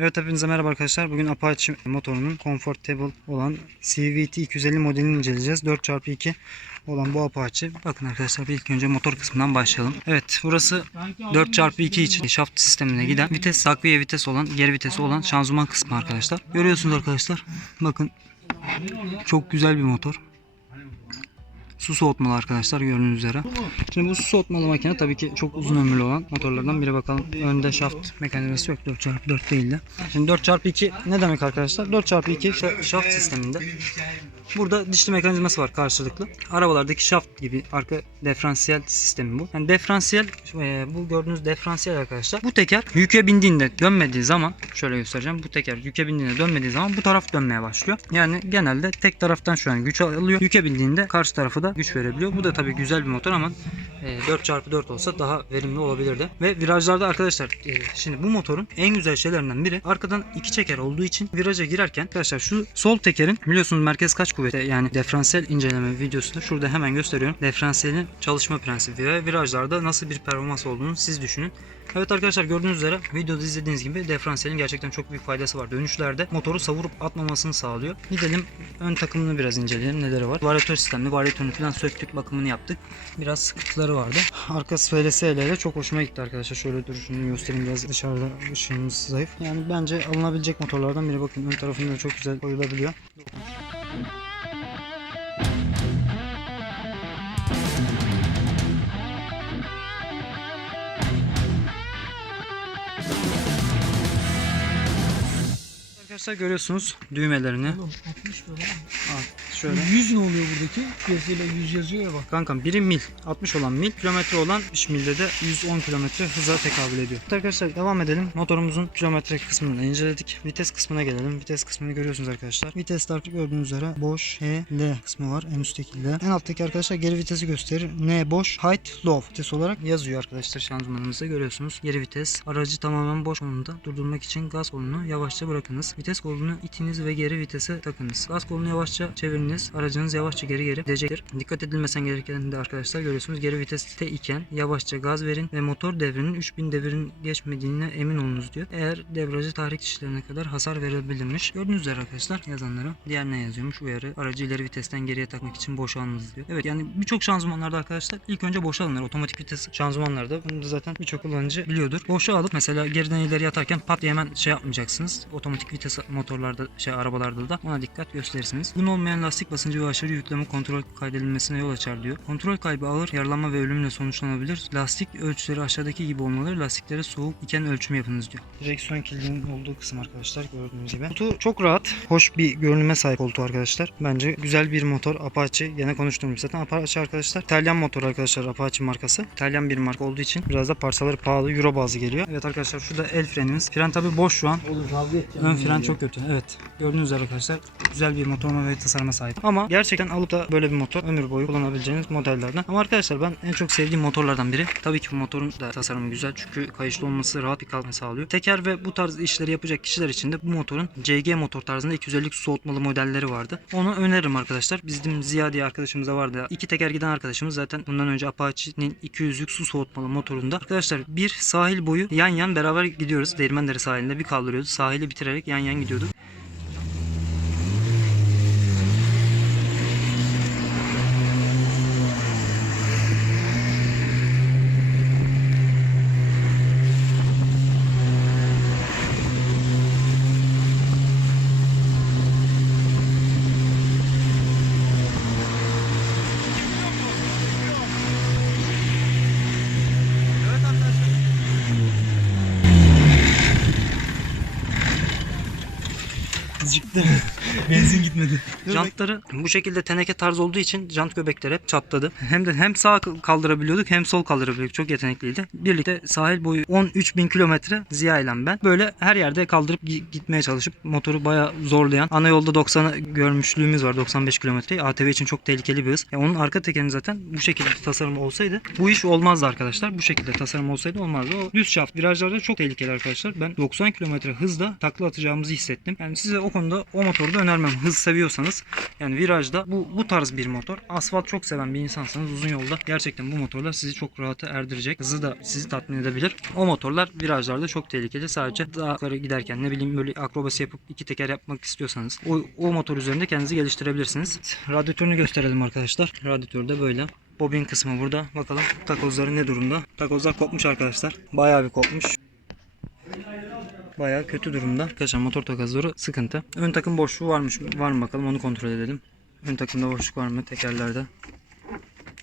Evet hepinize merhaba arkadaşlar. Bugün Apache motorunun Comfortable olan CVT 250 modelini inceleyeceğiz. 4x2 olan bu Apache. Bakın arkadaşlar ilk önce motor kısmından başlayalım. Evet burası 4x2 için şaft sistemine giden vites takviye vites olan geri vitesi olan şanzıman kısmı arkadaşlar. Görüyorsunuz arkadaşlar. Bakın çok güzel bir motor. Su soğutmalı arkadaşlar gördüğünüz üzere. Şimdi bu su soğutmalı makine tabii ki çok uzun ömürlü olan motorlardan biri bakalım. Önde şaft mekanizması yok 4x4 değil de. Şimdi 4x2 ne demek arkadaşlar? 4x2 şa- şaft sisteminde Burada dişli mekanizması var karşılıklı. Arabalardaki şaft gibi arka diferansiyel sistemi bu. Yani diferansiyel e, bu gördüğünüz diferansiyel arkadaşlar. Bu teker yüke bindiğinde dönmediği zaman şöyle göstereceğim. Bu teker yüke bindiğinde dönmediği zaman bu taraf dönmeye başlıyor. Yani genelde tek taraftan şu an güç alıyor. Yüke bindiğinde karşı tarafı da güç verebiliyor. Bu da tabii güzel bir motor ama e, 4x4 olsa daha verimli olabilirdi. Ve virajlarda arkadaşlar e, şimdi bu motorun en güzel şeylerinden biri arkadan iki çeker olduğu için viraja girerken arkadaşlar şu sol tekerin biliyorsunuz merkez kaç kuvveti yani diferansiyel inceleme videosunda şurada hemen gösteriyorum. Diferansiyelin çalışma prensibi ve virajlarda nasıl bir performans olduğunu siz düşünün. Evet arkadaşlar gördüğünüz üzere videoda izlediğiniz gibi diferansiyelin gerçekten çok büyük faydası var. Dönüşlerde motoru savurup atmamasını sağlıyor. Gidelim ön takımını biraz inceleyelim neleri var. Varyatör sistemli varyatörünü falan söktük bakımını yaptık. Biraz sıkıntıları vardı. Arka FLS ile çok hoşuma gitti arkadaşlar. Şöyle duruşunu göstereyim biraz dışarıda ışığımız zayıf. Yani bence alınabilecek motorlardan biri. Bakın ön tarafında da çok güzel koyulabiliyor. Arkadaşlar görüyorsunuz düğmelerini. Oğlum 60 lira. Al, şöyle. 100 ne oluyor buradaki? Piyasayla 100 yazıyor ya bak. Kankam biri mil. 60 olan mil. Kilometre olan 60 milde de 110 kilometre hıza tekabül ediyor. Evet arkadaşlar devam edelim. Motorumuzun kilometre kısmını inceledik. Vites kısmına gelelim. Vites kısmını görüyorsunuz arkadaşlar. Vitesler gördüğünüz üzere boş, H, L kısmı var. En üstteki L. En alttaki arkadaşlar geri vitesi gösterir. N boş, height low vites olarak yazıyor arkadaşlar şanzımanımızda görüyorsunuz. Geri vites. Aracı tamamen boş konumda durdurmak için gaz kolunu yavaşça bırakınız. Vites kolunu itiniz ve geri vitese takınız. Gaz kolunu yavaşça çeviriniz. Aracınız yavaşça geri geri gidecektir. Dikkat edilmesen gereken de arkadaşlar görüyorsunuz. Geri viteste iken yavaşça gaz verin ve motor devrinin 3000 devrin geçmediğine emin olunuz diyor. Eğer devreci tahrik dişlerine kadar hasar verebilirmiş. Gördüğünüz üzere arkadaşlar yazanlara diğer ne yazıyormuş uyarı. Aracı ileri vitesten geriye takmak için boşalınız diyor. Evet yani birçok şanzımanlarda arkadaşlar ilk önce boşa alınır. Otomatik vites şanzımanlarda bunu da zaten birçok kullanıcı biliyordur. Boşa alıp mesela geriden ileri atarken pat diye hemen şey yapmayacaksınız. Otomatik vites motorlarda şey arabalarda da ona dikkat gösterirsiniz. Bunun olmayan lastik basıncı ve aşırı yükleme kontrol kaydedilmesine yol açar diyor. Kontrol kaybı ağır yaralanma ve ölümle sonuçlanabilir. Lastik ölçüleri aşağıdaki gibi olmalı. Lastiklere soğuk iken ölçüm yapınız diyor. Direksiyon kilidinin olduğu kısım arkadaşlar gördüğünüz gibi. Koltuğu çok rahat, hoş bir görünüme sahip koltuğu arkadaşlar. Bence güzel bir motor Apache. Gene konuştuğum gibi zaten Apache arkadaşlar. İtalyan motor arkadaşlar Apache markası. İtalyan bir marka olduğu için biraz da parçaları pahalı Euro bazı geliyor. Evet arkadaşlar şurada el frenimiz. Fren tabi boş şu an. Oğlum. Ön fren çok kötü. Evet. Gördüğünüz üzere arkadaşlar güzel bir motorma ve tasarıma sahip. Ama gerçekten alıp da böyle bir motor ömür boyu kullanabileceğiniz modellerden. Ama arkadaşlar ben en çok sevdiğim motorlardan biri. Tabii ki bu motorun da tasarımı güzel. Çünkü kayışlı olması rahat bir kalma sağlıyor. Teker ve bu tarz işleri yapacak kişiler için de bu motorun CG motor tarzında 250 su soğutmalı modelleri vardı. Onu öneririm arkadaşlar. Bizim Ziya diye arkadaşımız da vardı. İki teker giden arkadaşımız zaten bundan önce Apache'nin 200'lük su soğutmalı motorunda. Arkadaşlar bir sahil boyu yan yan beraber gidiyoruz. Değirmendere sahilinde bir kaldırıyordu. Sahili bitirerek yan yan gidiyorduk. acıktım. Benzin gitmedi. Jantları bu şekilde teneke tarz olduğu için jant göbekleri hep çatladı. Hem de hem sağ kaldırabiliyorduk hem sol kaldırabiliyorduk. Çok yetenekliydi. Birlikte sahil boyu 13 bin kilometre Ziya ile ben. Böyle her yerde kaldırıp gi- gitmeye çalışıp motoru baya zorlayan. Ana yolda 90'ı görmüşlüğümüz var 95 kilometre. ATV için çok tehlikeli bir hız. Ya onun arka tekerini zaten bu şekilde tasarım olsaydı bu iş olmazdı arkadaşlar. Bu şekilde tasarım olsaydı olmazdı. O düz şaft virajlarda çok tehlikeli arkadaşlar. Ben 90 kilometre hızla takla atacağımızı hissettim. Yani size o konuda o motoru da önermem. Hız seviyorsanız yani virajda bu bu tarz bir motor. Asfalt çok seven bir insansanız uzun yolda gerçekten bu motorlar sizi çok rahata erdirecek. Hızı da sizi tatmin edebilir. O motorlar virajlarda çok tehlikeli. Sadece yukarı giderken ne bileyim böyle akrobasi yapıp iki teker yapmak istiyorsanız o, o motor üzerinde kendinizi geliştirebilirsiniz. Radyatörünü gösterelim arkadaşlar. Radyatör de böyle. Bobin kısmı burada. Bakalım takozları ne durumda. Takozlar kopmuş arkadaşlar. Bayağı bir kopmuş. Bayağı kötü durumda. Arkadaşlar motor takozları sıkıntı. Ön takım boşluğu varmış. Var mı bakalım onu kontrol edelim. Ön takımda boşluk var mı tekerlerde?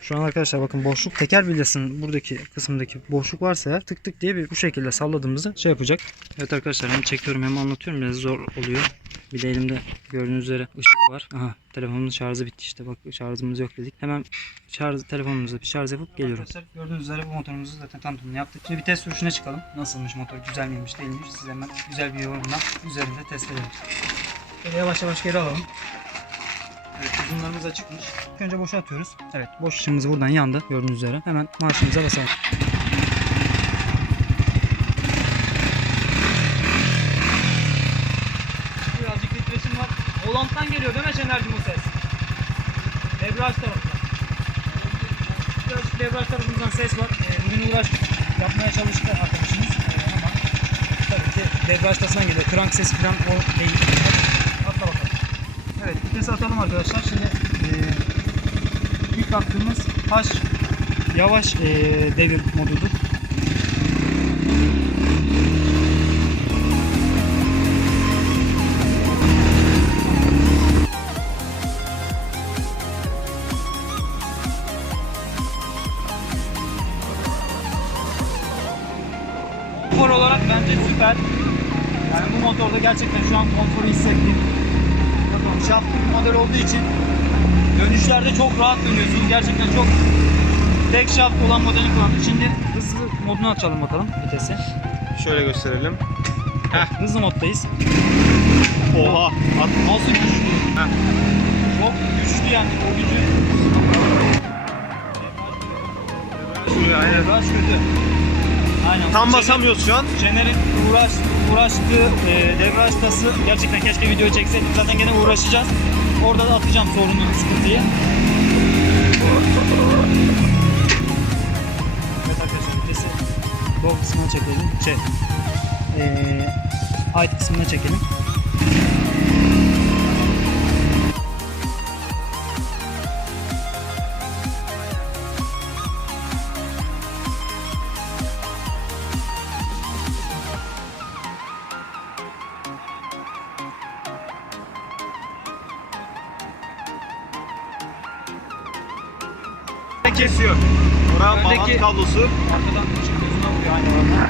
Şu an arkadaşlar bakın boşluk teker bilyasının buradaki kısımdaki boşluk varsa eğer tık tık diye bir bu şekilde salladığımızda şey yapacak. Evet arkadaşlar hem çekiyorum hem anlatıyorum biraz zor oluyor. Bir de elimde gördüğünüz üzere ışık var. Aha telefonun şarjı bitti işte bak şarjımız yok dedik. Hemen şarj telefonumuzu bir şarj yapıp geliyorum. Arkadaşlar gördüğünüz üzere bu motorumuzu zaten tanıtımını yaptık. Şimdi bir test sürüşüne çıkalım. Nasılmış motor güzel miymiş değilmiş size hemen güzel bir yorumla üzerinde test edelim. Şöyle yavaş yavaş geri alalım. Evet uzunlarımız açıkmış. İlk önce boşa atıyoruz. Evet boş ışığımız buradan yandı gördüğünüz üzere. Hemen marşımıza basalım. Birazcık titreşim var. Holland'dan geliyor değil mi Şener'cim bu ses? Debraj tarafından. Birazcık debraj tarafından ses var. Ee, bugün uğraş yapmaya çalıştı arkadaşımız. Ee, ama tabii ki debraj tasından geliyor. Krank sesi falan o değil. Evet vitesi atalım arkadaşlar. Şimdi eee ilk attığımız H yavaş eee, devir modudur. Konfor olarak bence süper. Yani bu motorda gerçekten şu an konforu hissettim. Şaftlı bir model olduğu için dönüşlerde çok rahat dönüyorsunuz. Gerçekten çok tek şaft olan modeli kullandım. Şimdi Hızlı modunu açalım bakalım vitesi. Şöyle gösterelim. Hızlı moddayız. Oha. At. nasıl güçlü? Çok güçlü yani o gücü. Aynen. Debraj kötü. Aynen. Tam basamıyoruz şu an. Şener'in uğraş, uğraştığı e, debraj tası gerçekten keşke video çekseydim. Zaten gene uğraşacağız. Orada da atacağım sorunu, sıkıntıyı. Evet arkadaşlar vitesi low kısmına çekelim. Şey eee high kısmına çekelim. Kesiyor. Bura Öndeki- bağlantı kablosu. Arkadan gözüne vuruyor aynı orada.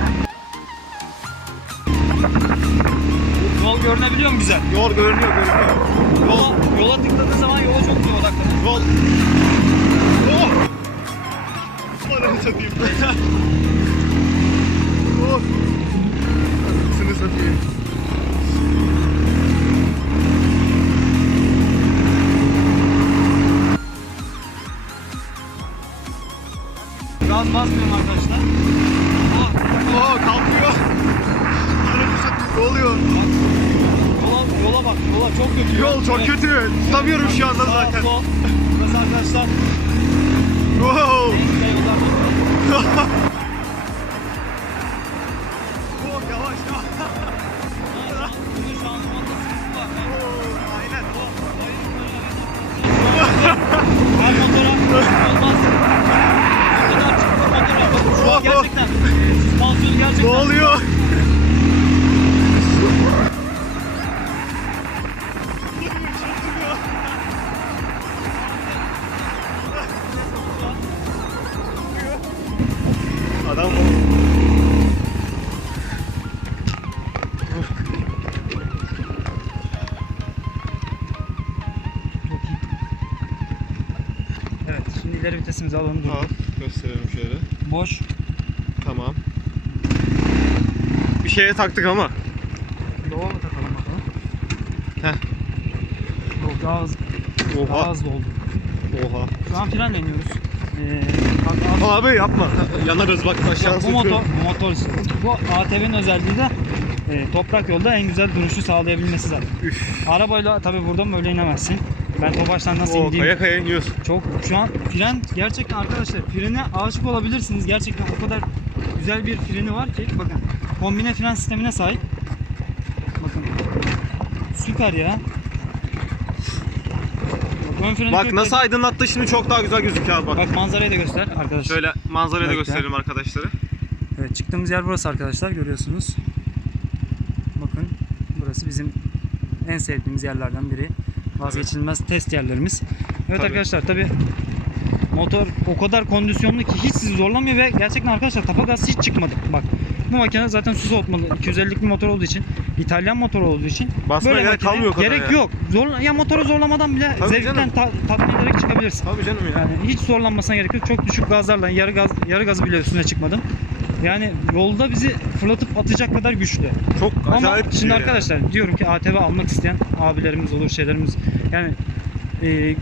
Yol görünebiliyor mu güzel? Yol görünüyor görünüyor. Yola, yola tıkladığı zaman yola çok iyi odaklanır. Yol. Oh. Ananı satayım. oh. Anasını satayım. Gaz basmıyorum arkadaşlar. Oh. Oh kalkıyor. Ne oluyor? Yola, yola bak, yola çok kötü. Yol çok Evet. kötü. Tutamıyorum şu anda zaten. sol. Burası arkadaşlar Wow. Oh Oh. Her motora olmaz. An gerçekten e, süspansiyonu Ne gerçekten oluyor? Adam Evet şimdi ileri vitesimizi alalım. Al, gösterelim şöyle. Boş. Tamam. Bir şeye taktık ama. Lova mı takalım bakalım? Heh. Yok daha hızlı, daha Oha. hızlı oldu. Oha. Şu an fren deniyoruz. Ee, bak, abi- yapma. Yanarız bak aşağı Yok, bu motor, bu motor. Bu ATV'nin özelliği de e, toprak yolda en güzel duruşu sağlayabilmesi zaten. Arabayla tabi buradan böyle inemezsin. Ben Tofaş'tan nasıl Oo, indiğim kaya kaya iniyorsun. çok şu an fren gerçekten arkadaşlar frene aşık olabilirsiniz. Gerçekten o kadar güzel bir freni var ki bakın kombine fren sistemine sahip. Bakın süper ya. Ön freni Bak nasıl aydınlattı şimdi çok daha güzel gözüküyor abi bak. Bak manzarayı da göster arkadaşlar. Şöyle manzarayı da gösterelim arkadaşlara. Evet çıktığımız yer burası arkadaşlar görüyorsunuz. Burası bizim en sevdiğimiz yerlerden biri. Vazgeçilmez test yerlerimiz. Evet Tabii. arkadaşlar tabi motor o kadar kondisyonlu ki hiç sizi zorlamıyor ve gerçekten arkadaşlar tapa gaz hiç çıkmadı. Bak bu makine zaten su soğutmalı 250'lik bir motor olduğu için İtalyan motor olduğu için Basmaya gerek makine kalmıyor Gerek yani. yok. Zor, ya motoru zorlamadan bile Tabii zevkten ta, tatmin ederek çıkabilirsin. Tabii canım ya. Yani hiç zorlanmasına gerek yok. Çok düşük gazlarla yarı gaz yarı gazı bile üstüne çıkmadım. Yani yolda bizi fırlatıp atacak kadar güçlü. Çok Ama acayip şimdi gidiyor ya. arkadaşlar diyorum ki ATV almak isteyen abilerimiz olur, şeylerimiz yani e,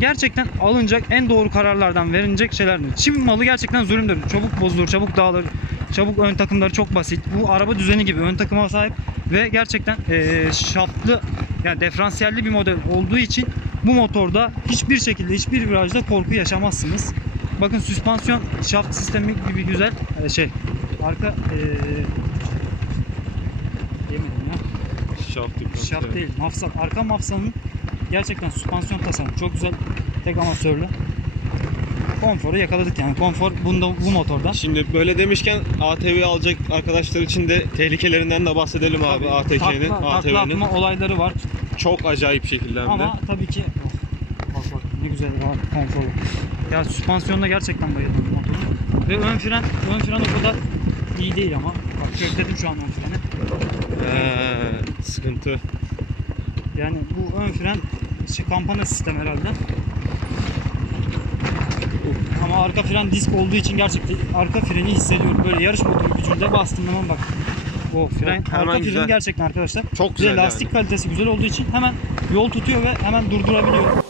gerçekten alınacak en doğru kararlardan verilecek şeyler. Çin malı gerçekten zulümdür. Çabuk bozulur, çabuk dağılır. Çabuk ön takımları çok basit. Bu araba düzeni gibi ön takıma sahip ve gerçekten e, şaftlı yani diferansiyelli bir model olduğu için bu motorda hiçbir şekilde hiçbir virajda korku yaşamazsınız. Bakın süspansiyon şaft sistemi gibi güzel. E, şey arka e, yemedim ya. Şaft yok. Şaft değil. Mafsal. Arka mafsalın gerçekten süspansiyon tasarımı çok güzel. Tek amatörlü. Konforu yakaladık yani. Konfor bunda bu motorda. Şimdi böyle demişken ATV alacak arkadaşlar için de tehlikelerinden de bahsedelim abi Takla, takla ATV'nin. atma olayları var. Çok acayip şekilde hem de. Ama tabii ki oh, bak bak ne güzel rahat konforlu. Ya süspansiyonda gerçekten bayıldım bu motorun. Ve ön fren ön fren o kadar iyi değil ama. Bak kökledim şu an ön freni. Ee, sıkıntı. Yani bu ön fren şey, kampana sistem herhalde. Ama arka fren disk olduğu için gerçekten arka freni hissediyorum. Böyle yarış motoru gücünde bastığım zaman bak. O fren, Yok, arka güzel. freni gerçekten arkadaşlar. Çok güzel lastik yani. kalitesi güzel olduğu için hemen yol tutuyor ve hemen durdurabiliyor.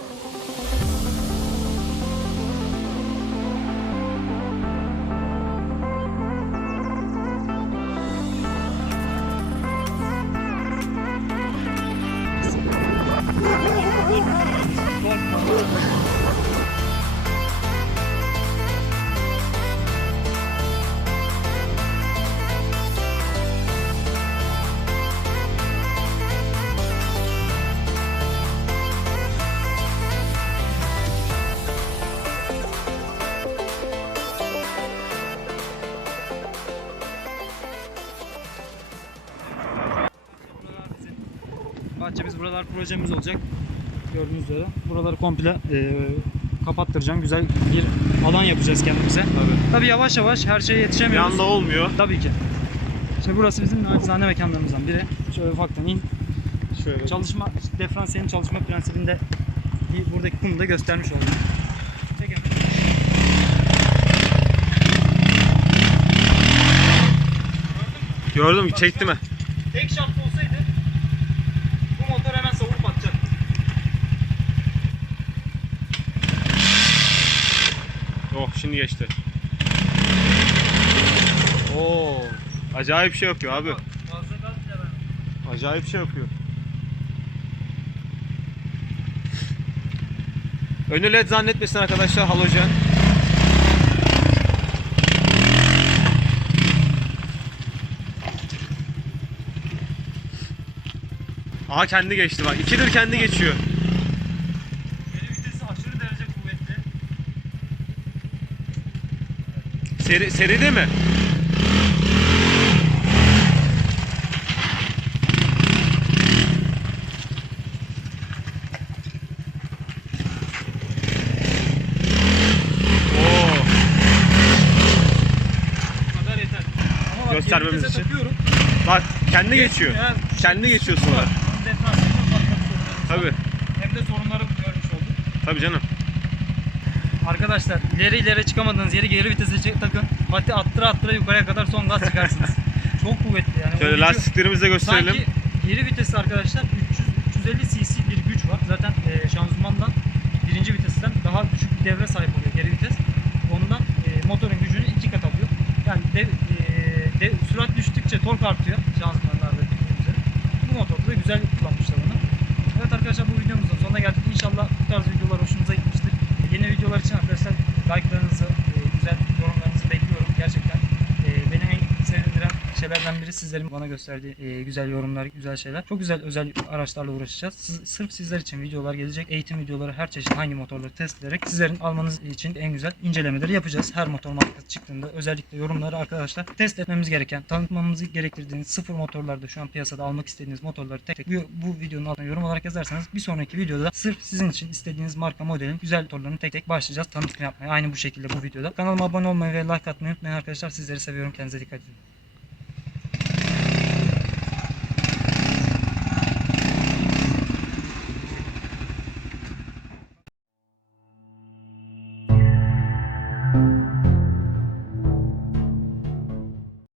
Bahçemiz, buralar projemiz olacak. Gördüğünüz üzere. Buraları komple e, kapattıracağım. Güzel bir alan yapacağız kendimize. Tabii. Tabii yavaş yavaş her şeye yetişemiyoruz. anda olmuyor. Tabii ki. İşte burası bizim naçizane mekanlarımızdan biri. Şöyle ufaktan in. Şöyle. Çalışma, diferansiyelin çalışma prensibinde buradaki kumu da göstermiş oldum. Gördüm çekti mi? Tek şaft olsaydı motor hemen savurup atacaktı. Oh şimdi geçti. Oo, acayip şey yapıyor abi. Acayip şey yapıyor. Önü led zannetmesin arkadaşlar halojen. Aha kendi geçti bak. İkidir kendi geçiyor. Geri vitesi aşırı derece kuvvetli. Seri, seride mi? Göstermemiz için. bak kendi geçiyor. Yani Kendi geçiyor sonra. Diferansiyelin patlamış sorunlarımız var. Tabi, Hem de sorunları görmüş olduk. tabi canım. Arkadaşlar ileri ileri çıkamadığınız yeri geri vitese takın. Pati attıra attıra yukarıya kadar son gaz çıkarsınız. Çok kuvvetli yani. Şöyle lastiklerimizi de gösterelim. Sanki geri vitesi arkadaşlar 300 350 cc bir güç var. Zaten e, şanzımandan birinci vitesten daha düşük bir devre sahip oluyor geri vites. Ondan e, motorun gücünü iki kat alıyor. Yani dev, e, de- sürat düştükçe tork artıyor şanzımanlarda güzel kullanmışlar onu. Evet arkadaşlar bu videomuzun sonuna geldik. İnşallah bu tarz videolar hoşunuza gitmiştir. Yeni videolar için arkadaşlar like'larınızı, e, güzel yorumlarınızı bekliyorum. Gerçekten e, beni en şeylerden biri sizlerin bana gösterdiği e, güzel yorumlar, güzel şeyler. Çok güzel özel araçlarla uğraşacağız. Siz- sırf sizler için videolar gelecek. Eğitim videoları her çeşit hangi motorları test ederek sizlerin almanız için en güzel incelemeleri yapacağız. Her motor markası çıktığında özellikle yorumları arkadaşlar test etmemiz gereken, tanıtmamızı gerektirdiğiniz sıfır motorlarda şu an piyasada almak istediğiniz motorları tek tek bu, bu videonun altına yorum olarak yazarsanız bir sonraki videoda sırf sizin için istediğiniz marka modelin güzel motorlarını tek tek başlayacağız tanıtım yapmaya. Aynı bu şekilde bu videoda. Kanalıma abone olmayı ve like atmayı unutmayın arkadaşlar. Sizleri seviyorum. Kendinize dikkat edin.